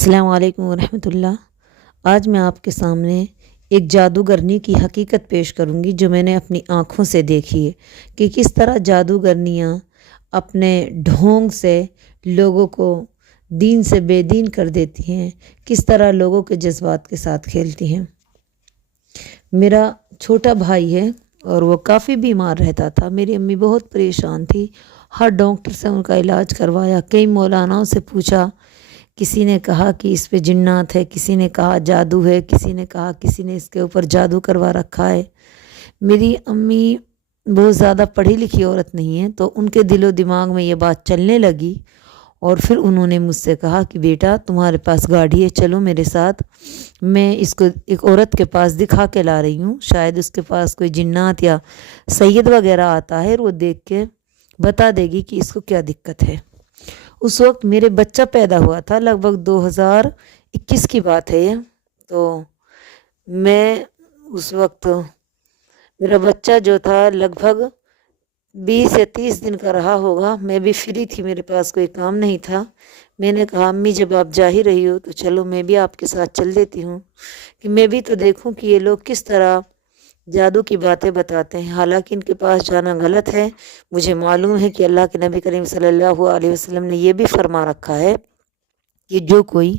السلام علیکم ورحمۃ اللہ۔ آج میں آپ کے سامنے ایک جادوگرنی کی حقیقت پیش کروں گی جو میں نے اپنی آنکھوں سے دیکھی ہے کہ کس طرح جادوگرنیاں اپنے ڈھونگ سے لوگوں کو دین سے بے دین کر دیتی ہیں، کس طرح لوگوں کے جذبات کے ساتھ کھیلتی ہیں۔ میرا چھوٹا بھائی ہے اور وہ کافی بیمار رہتا تھا۔ میری امی بہت پریشان تھی، ہر ڈاکٹر سے ان کا علاج کروایا، کئی مولاناؤں سے پوچھا۔ کسی نے کہا کہ اس پہ جنات ہے، کسی نے کہا جادو ہے، کسی نے کہا کسی نے اس کے اوپر جادو کروا رکھا ہے۔ میری امی بہت زیادہ پڑھی لکھی عورت نہیں ہے، تو ان کے دل و دماغ میں یہ بات چلنے لگی، اور پھر انہوں نے مجھ سے کہا کہ بیٹا تمہارے پاس گاڑی ہے، چلو میرے ساتھ، میں اس کو ایک عورت کے پاس دکھا کے لا رہی ہوں، شاید اس کے پاس کوئی جنات یا سید وغیرہ آتا ہے اور وہ دیکھ کے بتا دے گی کہ اس کو کیا دقت ہے۔ اس وقت میرے بچہ پیدا ہوا تھا، لگ بھگ 2021 کی بات ہے یہ، تو میں اس وقت میرا بچہ جو تھا لگ بھگ 20 یا 30 دن کا رہا ہوگا۔ میں بھی فری تھی، میرے پاس کوئی کام نہیں تھا۔ میں نے کہا امی جب آپ جا ہی رہی ہو تو چلو میں بھی آپ کے ساتھ چل دیتی ہوں، کہ میں بھی تو دیکھوں کہ یہ لوگ کس طرح جادو کی باتیں بتاتے ہیں۔ حالانکہ ان کے پاس جانا غلط ہے، مجھے معلوم ہے کہ اللہ کے نبی کریم صلی اللہ علیہ وسلم نے یہ بھی فرما رکھا ہے کہ جو کوئی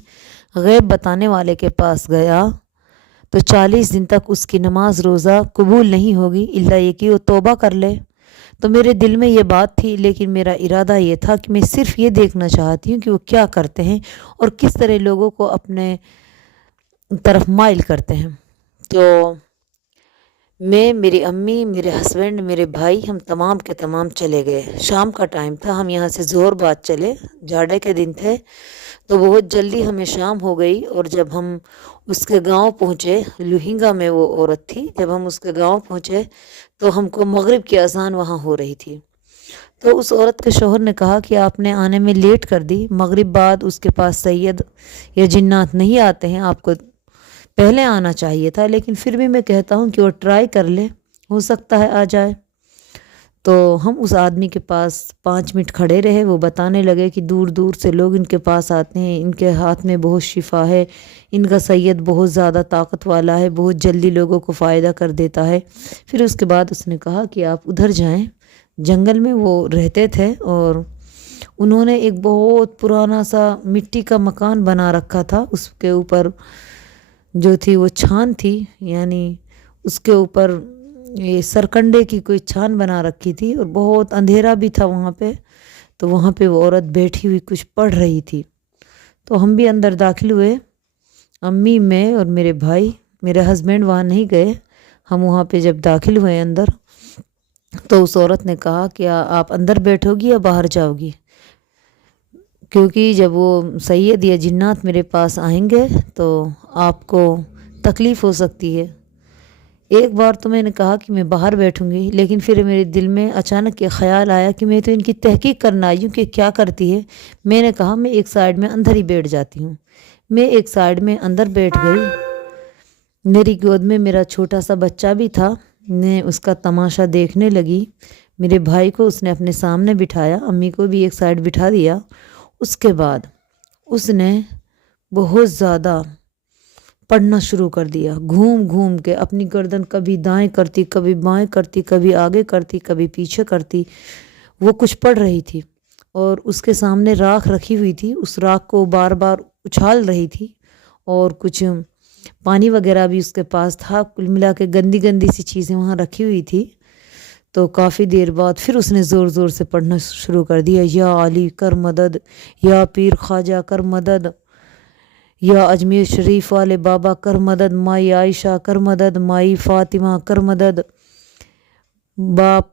غیب بتانے والے کے پاس گیا تو 40 دن تک اس کی نماز روزہ قبول نہیں ہوگی، الا یہ کہ وہ توبہ کر لے۔ تو میرے دل میں یہ بات تھی، لیکن میرا ارادہ یہ تھا کہ میں صرف یہ دیکھنا چاہتی ہوں کہ وہ کیا کرتے ہیں اور کس طرح لوگوں کو اپنے طرف مائل کرتے ہیں۔ تو میں، میری امی، میرے ہسبینڈ، میرے بھائی، ہم تمام کے تمام چلے گئے۔ شام کا ٹائم تھا، ہم یہاں سے زور بعد چلے، جاڑے کے دن تھے، تو بہت جلدی ہمیں شام ہو گئی۔ اور جب ہم اس کے گاؤں پہنچے، لوہنگا میں وہ عورت تھی، جب ہم اس کے گاؤں پہنچے تو ہم کو مغرب کی اذان وہاں ہو رہی تھی۔ تو اس عورت کے شوہر نے کہا کہ آپ نے آنے میں لیٹ کر دی، مغرب بعد اس کے پاس سید یا جنات نہیں آتے ہیں، آپ کو پہلے آنا چاہیے تھا، لیکن پھر بھی میں کہتا ہوں کہ وہ ٹرائی کر لے، ہو سکتا ہے آ جائے۔ تو ہم اس آدمی کے پاس 5 منٹ کھڑے رہے، وہ بتانے لگے کہ دور دور سے لوگ ان کے پاس آتے ہیں، ان کے ہاتھ میں بہت شفا ہے، ان کا سید بہت زیادہ طاقت والا ہے، بہت جلدی لوگوں کو فائدہ کر دیتا ہے۔ پھر اس کے بعد اس نے کہا کہ آپ ادھر جائیں، جنگل میں وہ رہتے تھے، اور انہوں نے ایک بہت پرانا سا مٹی کا مکان بنا رکھا تھا، اس کے اوپر جو تھی وہ چھان تھی، یعنی اس کے اوپر یہ سرکنڈے کی کوئی چھان بنا رکھی تھی، اور بہت اندھیرا بھی تھا وہاں پہ۔ تو وہاں پہ وہ عورت بیٹھی ہوئی کچھ پڑھ رہی تھی، تو ہم بھی اندر داخل ہوئے، امی، میں اور میرے بھائی، میرے ہسبینڈ وہاں نہیں گئے۔ ہم وہاں پہ جب داخل ہوئے اندر، تو اس عورت نے کہا کہ آپ اندر بیٹھو گی یا باہر جاؤ گی، کیونکہ جب وہ سید یا جنات میرے پاس آئیں گے تو آپ کو تکلیف ہو سکتی ہے۔ ایک بار تو میں نے کہا کہ میں باہر بیٹھوں گی، لیکن پھر میرے دل میں اچانک یہ خیال آیا کہ میں تو ان کی تحقیق کرنا آئی ہوں کہ کیا کرتی ہے۔ میں نے کہا میں ایک سائیڈ میں اندر ہی بیٹھ جاتی ہوں۔ میں ایک سائیڈ میں اندر بیٹھ گئی، میری گود میں میرا چھوٹا سا بچہ بھی تھا، میں اس کا تماشا دیکھنے لگی۔ میرے بھائی کو اس نے اپنے سامنے بٹھایا، امی کو بھی ایک سائیڈ بٹھا دیا۔ اس کے بعد اس نے بہت زیادہ پڑھنا شروع کر دیا، گھوم گھوم کے اپنی گردن کبھی دائیں کرتی، کبھی بائیں کرتی، کبھی آگے کرتی، کبھی پیچھے کرتی، وہ کچھ پڑھ رہی تھی، اور اس کے سامنے راکھ رکھی ہوئی تھی، اس راکھ کو بار بار اچھال رہی تھی، اور کچھ پانی وغیرہ بھی اس کے پاس تھا، کل ملا کے گندی گندی سی چیزیں وہاں رکھی ہوئی تھی۔ تو کافی دیر بعد پھر اس نے زور زور سے پڑھنا شروع کر دیا، یا علی کر مدد، یا پیر خواجہ کر مدد، یا اجمیر شریف والے بابا کر مدد، مائی عائشہ کر مدد، مائی فاطمہ کر مدد، باپ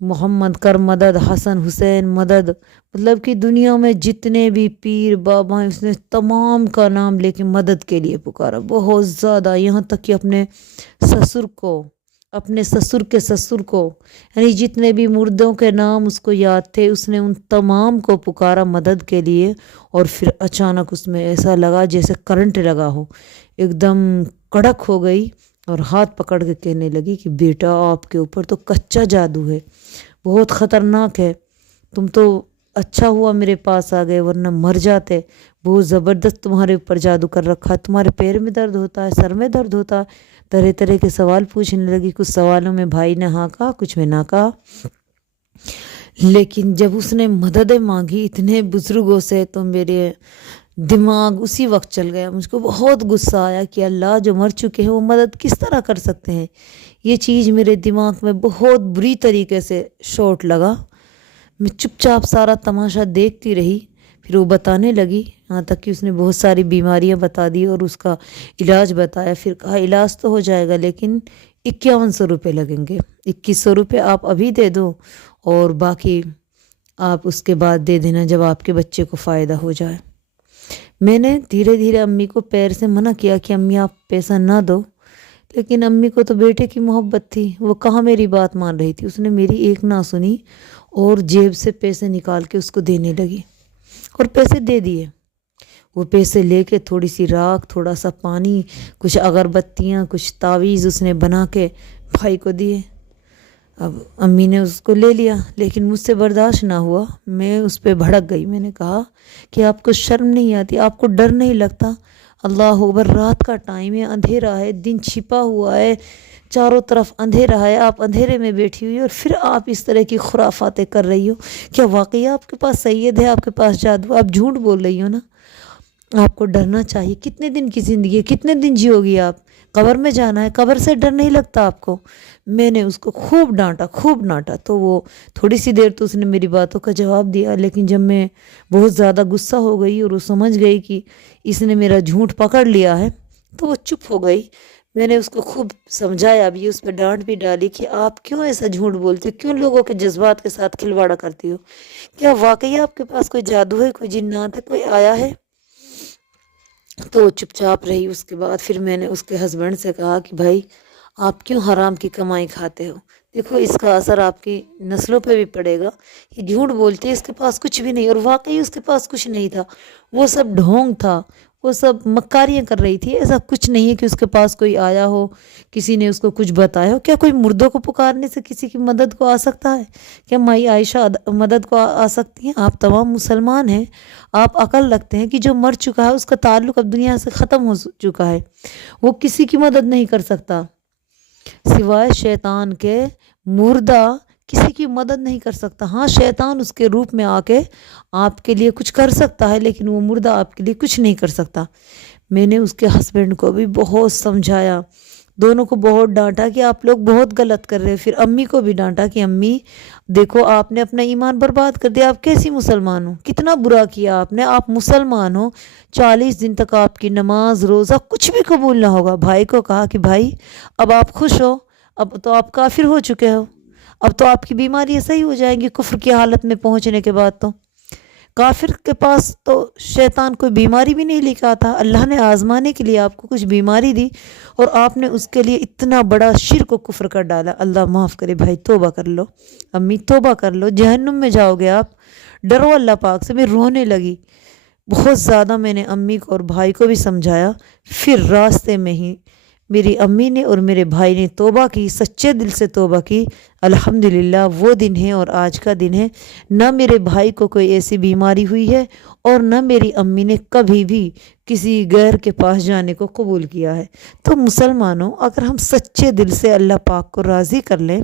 محمد کر مدد، حسن حسین مدد، مطلب کہ دنیا میں جتنے بھی پیر بابا ہیں اس نے تمام کا نام لے کے مدد کے لیے پکارا، بہت زیادہ، یہاں تک کہ اپنے سسر کو، اپنے سسر کے سسر کو، یعنی جتنے بھی مردوں کے نام اس کو یاد تھے اس نے ان تمام کو پکارا مدد کے لیے۔ اور پھر اچانک اس میں ایسا لگا جیسے کرنٹ لگا ہو، ایک دم کڑک ہو گئی، اور ہاتھ پکڑ کے کہنے لگی کہ بیٹا آپ کے اوپر تو کچا جادو ہے، بہت خطرناک ہے، تم تو اچھا ہوا میرے پاس آ گئے ورنہ مر جاتے، بہت زبردست تمہارے اوپر جادو کر رکھا ہے، تمہارے پیر میں درد ہوتا ہے، سر میں درد ہوتا ہے۔ طرح طرح کے سوال پوچھنے لگی، کچھ سوالوں میں بھائی نے ہاں کہا، کچھ میں نہ کہا، لیکن جب اس نے مددیں مانگی اتنے بزرگوں سے تو میرے دماغ اسی وقت چل گیا۔ مجھ کو بہت غصہ آیا کہ اللہ، جو مر چکے ہیں وہ مدد کس طرح کر سکتے ہیں؟ یہ چیز میرے دماغ میں بہت بری طریقے سے شوٹ لگا۔ میں چپ چاپ سارا تماشا دیکھتی رہی۔ پھر وہ بتانے لگی، یہاں تک کہ اس نے بہت ساری بیماریاں بتا دی اور اس کا علاج بتایا۔ پھر کہا علاج تو ہو جائے گا لیکن 5100 روپے لگیں گے، 2100 روپے آپ ابھی دے دو اور باقی آپ اس کے بعد دے دینا جب آپ کے بچے کو فائدہ ہو جائے۔ میں نے دھیرے دھیرے امی کو پیر سے منع کیا کہ امی آپ پیسہ نہ دو، لیکن امی کو تو بیٹے کی محبت تھی، وہ کہاں میری بات مان رہی تھی۔ اس نے میری ایک نہ سنی اور جیب سے پیسے نکال کے اس کو دینے لگی اور پیسے دے دیے۔ وہ پیسے لے کے تھوڑی سی راکھ، تھوڑا سا پانی، کچھ اگربتیاں، کچھ تعویذ اس نے بنا کے بھائی کو دیے۔ اب امی نے اس کو لے لیا لیکن مجھ سے برداشت نہ ہوا، میں اس پہ بھڑک گئی۔ میں نے کہا کہ آپ کو شرم نہیں آتی، آپ کو ڈر نہیں لگتا؟ اللہ اکبر، رات کا ٹائم ہے، اندھیرا ہے، دن چھپا ہوا ہے، چاروں طرف اندھیرا ہے، آپ اندھیرے میں بیٹھی ہوئی اور پھر آپ اس طرح کی خرافاتیں کر رہی ہو۔ کیا واقعی آپ کے پاس سید ہے، آپ کے پاس جادو؟ آپ جھوٹ بول رہی ہو نا، آپ کو ڈرنا چاہیے۔ کتنے دن کی زندگی ہے، کتنے دن جیو گی آپ؟ قبر میں جانا ہے، قبر سے ڈر نہیں لگتا آپ کو؟ میں نے اس کو خوب ڈانٹا تو وہ تھوڑی سی دیر تو اس نے میری باتوں کا جواب دیا، لیکن جب میں بہت زیادہ غصہ ہو گئی اور وہ سمجھ گئی کہ اس نے میرا جھوٹ پکڑ لیا ہے تو وہ چپ ہو گئی۔ میں نے اس کو خوب سمجھایا بھی، اس پہ ڈانٹ بھی ڈالی کہ آپ کیوں ایسا جھوٹ بولتے ہو، کیوں لوگوں کے جذبات کے ساتھ کھلواڑا کرتی ہو؟ کیا واقعی آپ کے پاس کوئی جادو ہے، کوئی جنات ہے، کوئی آیا ہے؟ تو وہ چپ چاپ رہی۔ اس کے بعد پھر میں نے اس کے ہسبینڈ سے کہا کہ بھائی آپ کیوں حرام کی کمائی کھاتے ہو؟ دیکھو اس کا اثر آپ کی نسلوں پہ بھی پڑے گا۔ یہ جھوٹ بولتی ہے، اس کے پاس کچھ بھی نہیں، اور واقعی اس کے پاس کچھ نہیں تھا، وہ سب ڈھونگ تھا، وہ سب مکاریاں کر رہی تھی۔ ایسا کچھ نہیں ہے کہ اس کے پاس کوئی آیا ہو، کسی نے اس کو کچھ بتایا ہو۔ کیا کوئی مردوں کو پکارنے سے کسی کی مدد کو آ سکتا ہے؟ کیا مائی عائشہ مدد کو آ سکتی ہیں؟ آپ تمام مسلمان ہیں، آپ عقل رکھتے ہیں کہ جو مر چکا ہے اس کا تعلق اب دنیا سے ختم ہو چکا ہے، وہ کسی کی مدد نہیں کر سکتا سوائے شیطان کے۔ مردہ کسی کی مدد نہیں کر سکتا۔ ہاں شیطان اس کے روپ میں آ کے آپ کے لیے کچھ کر سکتا ہے، لیکن وہ مردہ آپ کے لیے کچھ نہیں کر سکتا۔ میں نے اس کے ہسبینڈ کو بھی بہت سمجھایا، دونوں کو بہت ڈانٹا کہ آپ لوگ بہت غلط کر رہے ہیں۔ پھر امی کو بھی ڈانٹا کہ امی دیکھو آپ نے اپنا ایمان برباد کر دیا، آپ کیسی مسلمان ہو، کتنا برا کیا آپ نے، آپ مسلمان ہو، 40 دن تک آپ کی نماز روزہ کچھ بھی قبول نہ ہوگا۔ بھائی کو کہا کہ بھائی اب آپ خوش ہو، اب تو آپ کافر ہو چکے ہو، اب تو آپ کی بیماری صحیح ہو جائیں گی کفر کی حالت میں پہنچنے کے بعد۔ تو کافر کے پاس تو شیطان کوئی بیماری بھی نہیں لکھا تھا، اللہ نے آزمانے کے لیے آپ کو کچھ بیماری دی اور آپ نے اس کے لیے اتنا بڑا شرک و کفر کر ڈالا۔ اللہ معاف کرے بھائی، توبہ کر لو، امی توبہ کر لو، جہنم میں جاؤ گے آپ، ڈرو اللہ پاک سے۔ میں رونے لگی بہت زیادہ، میں نے امی کو اور بھائی کو بھی سمجھایا۔ پھر راستے میں ہی میری امی نے اور میرے بھائی نے توبہ کی، سچے دل سے توبہ کی۔ الحمدللہ وہ دن ہے اور آج کا دن ہے، نہ میرے بھائی کو کوئی ایسی بیماری ہوئی ہے اور نہ میری امی نے کبھی بھی کسی غیر کے پاس جانے کو قبول کیا ہے۔ تو مسلمانوں، اگر ہم سچے دل سے اللہ پاک کو راضی کر لیں،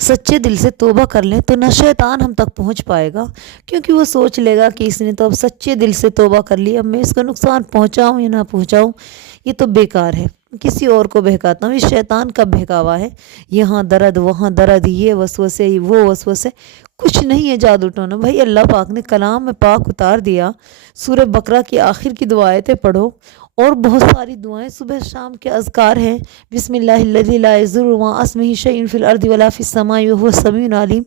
سچے دل سے توبہ کر لیں، تو نہ شیطان ہم تک پہنچ پائے گا، کیونکہ وہ سوچ لے گا کہ اس نے تو اب سچے دل سے توبہ کر لی، اب میں اس کا نقصان پہنچاؤں یا نہ پہنچاؤں یہ تو بیکار ہے، کسی اور کو بہکاتا ہوں۔ یہ شیطان کا بہکاوا ہے، یہاں درد وہاں درد، یہ وسوسے وہ وسوسے، کچھ نہیں ہے جادو ٹونا۔ بھائی اللہ پاک نے کلام میں پاک اتار دیا، سورہ بقرہ کی آخر کی دعائیں پڑھو، اور بہت ساری دعائیں صبح شام کے اذکار ہیں۔ بسم اللہ الذی لا یضر مع اسمہ شیء فی الارض ولا فی السماء وهو السمیع العلیم،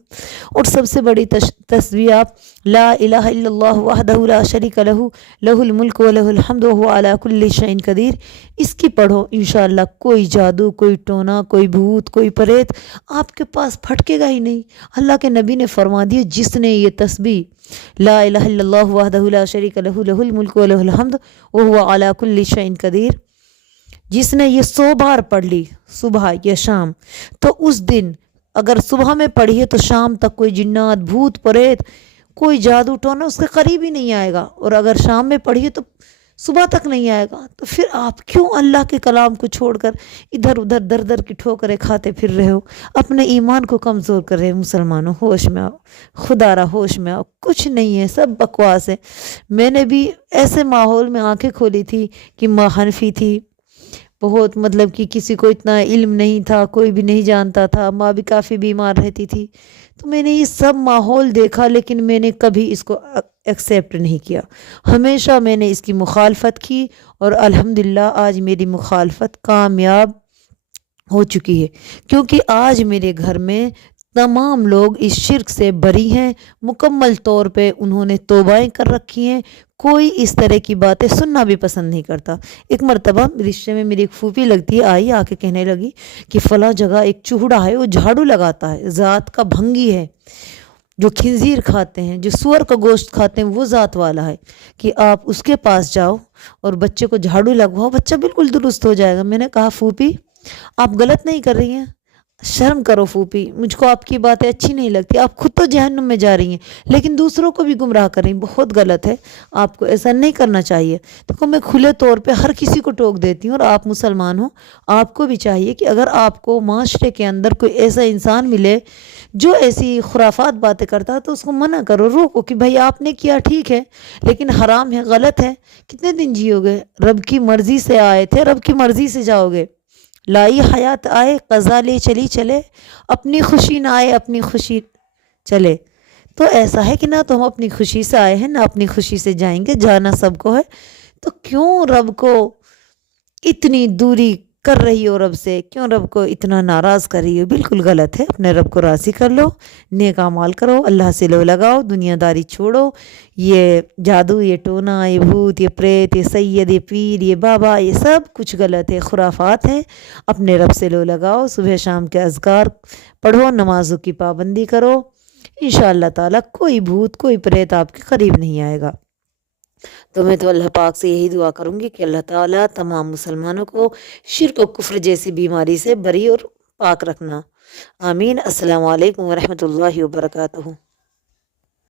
اور سب سے بڑی تسبیح آپ لا الہ الا اللہ وحدہ لا شریک لہ لہ الملک ولہ الحمد وهو علی کل شیء قدیر۔ اس کی پڑھو، انشاءاللہ کوئی جادو، کوئی ٹونا، کوئی بھوت، کوئی پریت آپ کے پاس پھٹکے گا ہی نہیں۔ اللہ کے نبی نے فرما دیا، جس نے یہ تسبیح لا الہ الا اللہ وحدہ لا شریک لہ لہ الملک ولہ الحمد وهو علی کل شیء قدیر، جس نے یہ 100 بار پڑھ لی صبح یا شام، تو اس دن اگر صبح میں پڑھی ہے تو شام تک کوئی جنات، بھوت، پریت، کوئی جادو ٹونا اس کے قریب ہی نہیں آئے گا، اور اگر شام میں پڑھیے تو صبح تک نہیں آئے گا۔ تو پھر آپ کیوں اللہ کے کلام کو چھوڑ کر ادھر ادھر در در کی ٹھوکریں کھاتے پھر رہے ہو؟ اپنے ایمان کو کمزور کر رہے مسلمانوں، ہوش میں آؤ، خدا را ہوش میں آؤ، کچھ نہیں ہے، سب بکواس ہے۔ میں نے بھی ایسے ماحول میں آنکھیں کھولی تھی کہ ماں حنفی تھی، بہت مطلب کہ کسی کو اتنا علم نہیں تھا، کوئی بھی نہیں جانتا تھا، ماں بھی کافی بیمار رہتی تھی، تو میں نے یہ سب ماحول دیکھا، لیکن میں نے کبھی اس کو ایکسیپٹ نہیں کیا، ہمیشہ میں نے اس کی مخالفت کی، اور الحمدللہ آج میری مخالفت کامیاب ہو چکی ہے، کیونکہ آج میرے گھر میں تمام لوگ اس شرک سے بری ہیں، مکمل طور پہ انہوں نے توبائیں کر رکھی ہیں، کوئی اس طرح کی باتیں سننا بھی پسند نہیں کرتا۔ ایک مرتبہ رشتے میں میری ایک پھوپھی لگتی ہے، آئی آ کے کہنے لگی کہ فلاں جگہ ایک چوہڑا ہے، وہ جھاڑو لگاتا ہے، ذات کا بھنگی ہے، جو خنزیر کھاتے ہیں، جو سور کا گوشت کھاتے ہیں، وہ ذات والا ہے، کہ آپ اس کے پاس جاؤ اور بچے کو جھاڑو لگواؤ، بچہ بالکل درست ہو جائے گا۔ میں نے کہا پھوپھی آپ غلط نہیں کر رہی ہیں، شرم کرو پھوپھی، مجھ کو آپ کی باتیں اچھی نہیں لگتی، آپ خود تو جہنم میں جا رہی ہیں لیکن دوسروں کو بھی گمراہ کر رہی ہیں، بہت غلط ہے، آپ کو ایسا نہیں کرنا چاہیے۔ تو میں کھلے طور پہ ہر کسی کو ٹوک دیتی ہوں، اور آپ مسلمان ہو، آپ کو بھی چاہیے کہ اگر آپ کو معاشرے کے اندر کوئی ایسا انسان ملے جو ایسی خرافات باتیں کرتا ہے تو اس کو منع کرو، روکو کہ بھائی آپ نے کیا ٹھیک ہے لیکن حرام ہے، غلط ہے، کتنے دن جیو گے؟ رب کی مرضی سے آئے تھے، رب کی مرضی سے جاؤ گے، لائی حیات آئے قضا لے چلی چلے، اپنی خوشی نہ آئے اپنی خوشی چلے۔ تو ایسا ہے کہ نہ تو ہم اپنی خوشی سے آئے ہیں، نہ اپنی خوشی سے جائیں گے، جانا سب کو ہے، تو کیوں رب کو اتنی دوری کر رہی ہو، رب سے کیوں رب کو اتنا ناراض کر رہی ہو؟ بالکل غلط ہے، اپنے رب کو راضی کر لو، نیک اعمال کرو، اللہ سے لو لگاؤ، دنیا داری چھوڑو، یہ جادو، یہ ٹونا، یہ بھوت، یہ پریت، یہ سید، یہ پیر، یہ بابا، یہ سب کچھ غلط ہے، خرافات ہیں، اپنے رب سے لو لگاؤ، صبح شام کے اذکار پڑھو، نمازوں کی پابندی کرو، انشاءاللہ تعالیٰ کوئی بھوت کوئی پریت آپ کے قریب نہیں آئے گا۔ تو میں تو اللہ پاک سے یہی دعا کروں گی کہ اللہ تعالیٰ تمام مسلمانوں کو شرک و کفر جیسی بیماری سے بری اور پاک رکھنا، آمین۔ السلام علیکم ورحمۃ اللہ وبرکاتہ۔